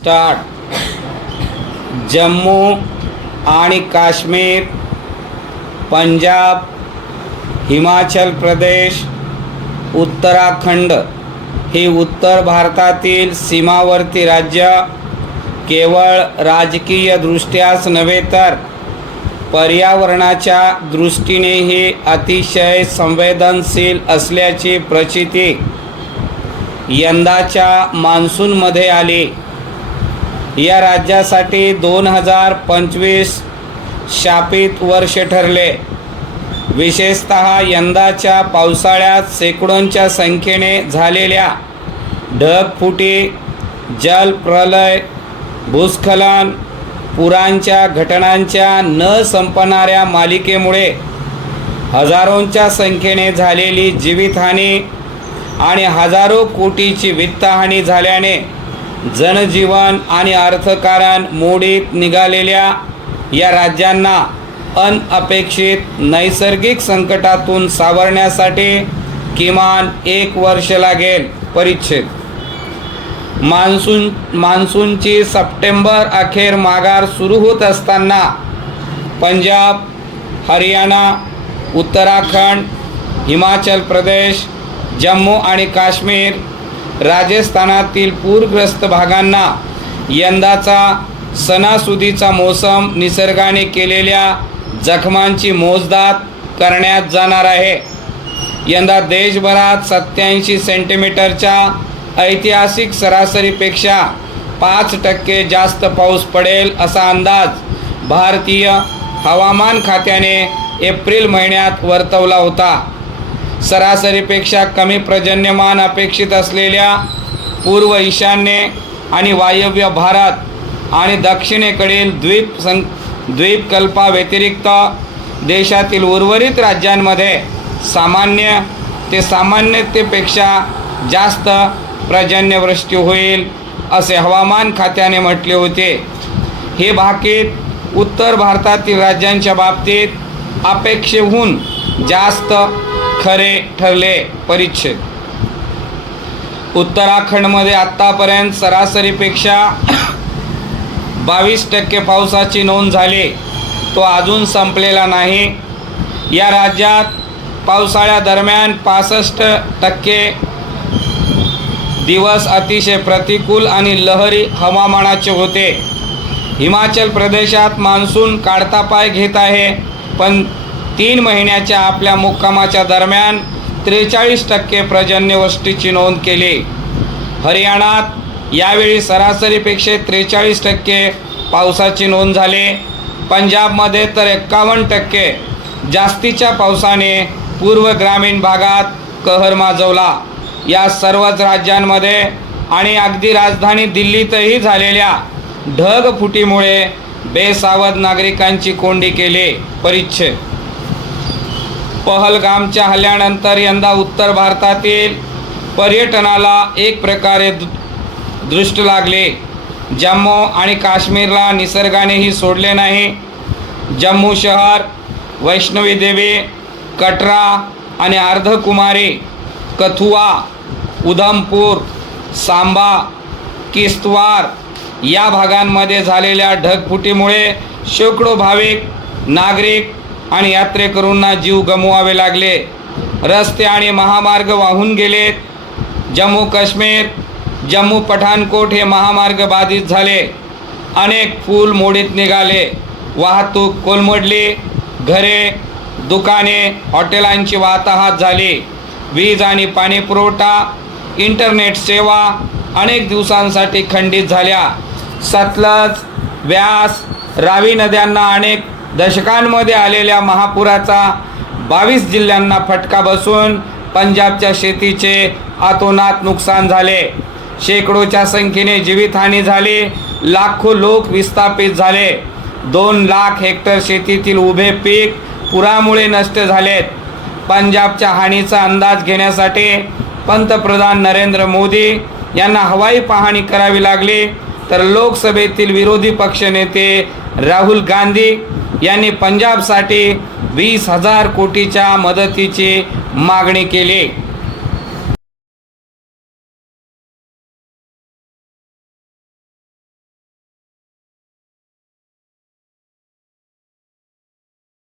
Start. Jammu आणि काश्मीर, पंजाब, हिमाचल प्रदेश, उत्तराखंड ही उत्तर भारतातील सीमावर्ती राज्य केवळ राजकीय दृष्ट्याच नव्हे तर पर्यावरणाच्या दृष्टीनेही अतिशय संवेदनशील असल्याची प्रचिती यंदाच्या मान्सूनमध्ये आली. या राज्यासाठी 2025 शापित वर्ष ठरले. विशेषतः यंदाच्या पावसाळ्यात शेकडोंच्या संख्येने झालेल्या ढगफुटी, जलप्रलय, भूस्खलन, पुरांच्या घटनांच्या न संपणाऱ्या मालिकेमुळे हजारोंच्या संख्येने झालेली जीवितहानी आणि हजारो कोटीची वित्तहानी झाल्याने जनजीवन आणि अर्थकारण मोडीत निघालेल्या या राज्यांना अनपेक्षित नैसर्गिक संकटातून सावरण्यासाठी किमान 1 वर्ष लागेल. परिच्छेद. मान्सूनची सप्टेंबर अखेर माघार सुरू होत असताना पंजाब, हरियाणा, उत्तराखंड, हिमाचल प्रदेश, जम्मू आणि काश्मीर, राजस्थानातील पूरग्रस्त भागांना यंदाचा सणासुदीचा मोसम निसर्गाने केलेल्या जखमांची मोजदाद करण्यात जाणार आहे. यंदा देशभरात 87 सेंटीमीटरच्या ऐतिहासिक सरासरीपेक्षा 5% जास्त पाऊस पडेल असा अंदाज भारतीय हवामान खात्याने एप्रिल महिन्यात वर्तवला होता. सरासरीपेक्षा कमी पर्जन्यमान अपेक्षित असलेल्या पूर्व ईशान्य आणि वायव्य भारत आणि दक्षिणेकडील द्वीपकल्पाव्यतिरिक्त देशातील उर्वरित राज्यांमध्ये सामान्यतेपेक्षा जास्त पर्जन्यवृष्टी होईल असे हवामान खात्याने म्हटले होते. हे भाकीत उत्तर भारतातील राज्यांच्या बाबतीत अपेक्षेहून जास्त खरे ठरले. परिच्छेद. उत्तराखंडमध्ये आत्तापर्यंत सरासरीपेक्षा 22% पावसाची नोंद झाली. तो अजून संपलेला नाही. या राज्यात पावसाळ्यादरम्यान 65% दिवस अतिशय प्रतिकूल आणि लहरी हवामानाचे होते. हिमाचल प्रदेशात मान्सून काढता पाय घेत आहे, पण 3 महिन्याच्या आपल्या मुक्कामाच्या दरम्यान 43% पर्जन्यवृष्टीची नोंद केली. हरियाणात यावेळी सरासरीपेक्षा 43% पावसाची नोंद झाली. पंजाबमध्ये तर 51% जास्तीच्या पावसाने पूर्व ग्रामीण भागात कहर माजवला. या सर्वच राज्यांमध्ये आणि अगदी राजधानी दिल्लीतही झालेल्या ढगफुटीमुळे बेसावध नागरिकांची कोंडी केली. परिच्छेद. पहलगामच्या हल्ल्यानंतर यंदा उत्तर भारतातील पर्यटनाला एक प्रकारे दृष्ट लागले. जम्मू आणि काश्मीरला निसर्गानेही सोडले नाही. जम्मू शहर, वैष्णवी देवी, कटरा आणि अर्धकुमारी, कथुआ, उधमपूर, सांबा, किश्तवार या भागांमध्ये झालेल्या ढगफुटीमुळे शेकडो भाविक, नागरिक आणि यात्रेकरूंना जीव गमवावे लागले. रस्ते आणि महामार्ग वाहून गेलेत. जम्मू काश्मीर, जम्मू पठाणकोट हे महामार्ग बाधित झाले. अनेक पूल मोडीत निघाले. वाहतूक कोलमडली. घरे, दुकाने, हॉटेलांची वाताहत झाली. वीज आणि पाणीपुरवठा, इंटरनेट सेवा अनेक दिवसांसाठी खंडित झाल्या. सतलज, व्यास, रावी नद्यांना अनेक दशकांमध्ये आलेल्या महापुराचा 22 जिल्ह्यांना फटका बसून पंजाबच्या शेतीचे अतोनात नुकसान झाले. शेकडोच्या संख्येने जीवितहानी झाली. लाखो लोक विस्थापित झाले. 2 लाख हेक्टर शेतीतील उभे पीक पुरामुळे नष्ट झालेत. पंजाबच्या हानीचा अंदाज घेण्यासाठी पंतप्रधान नरेंद्र मोदी यांना हवाई पाहणी करावी लागली, तर लोकसभेतील विरोधी पक्षनेते राहुल गांधी यांनी पंजाबसाठी 20,000 कोटीच्या मदतीची मागणी केली.